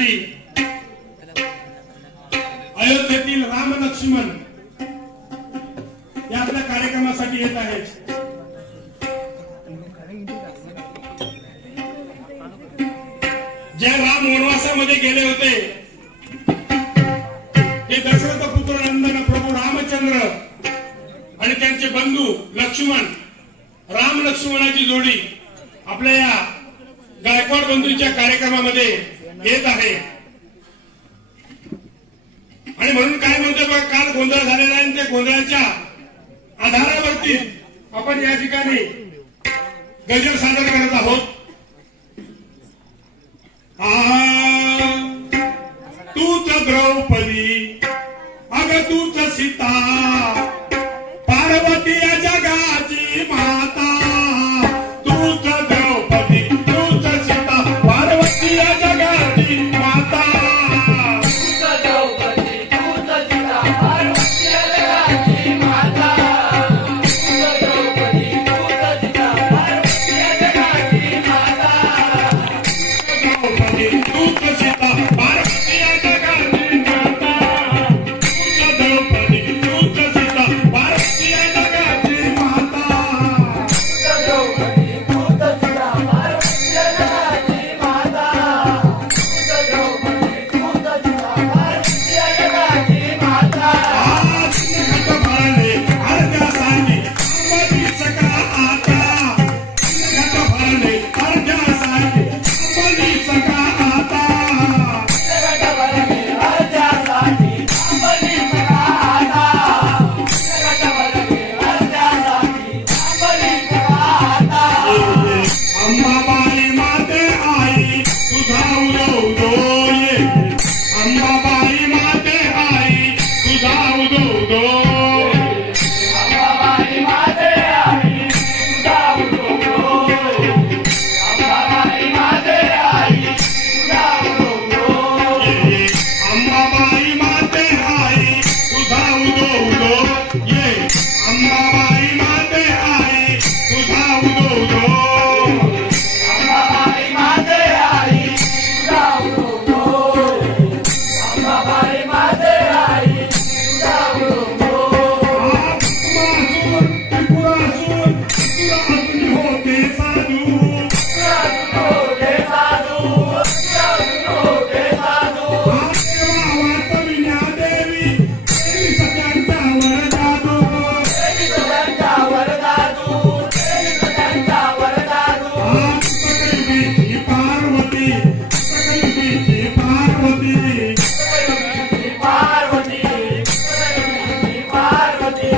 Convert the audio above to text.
करण्यासाठी अयोध्येतील राम लक्ष्मण हे आपल्या कार्यक्रमासाठी येत आहेत. जे राम वनवासामध्ये गेले होते ते दशरथ पुत्र नंदन प्रभू रामचंद्र आणि त्यांचे बंधू लक्ष्मण, राम लक्ष्मणाची जोडी आपल्या या गायकवाड बंधूंच्या कार्यक्रमामध्ये येत आहे. आणि म्हणून काय म्हणतोय बघा, काल गोंधळ झालेला आहे. त्या गोंधळाच्या आधारावरती आपण या ठिकाणी गजर सादर करत आहोत. तूच द्रौपदी, अग तूच सीता, पार्वती या जगाची माता. तूच द्रौपदी, तूच सीता, पार्वती या जगाची माता. Parvati, Parvati, Parvati,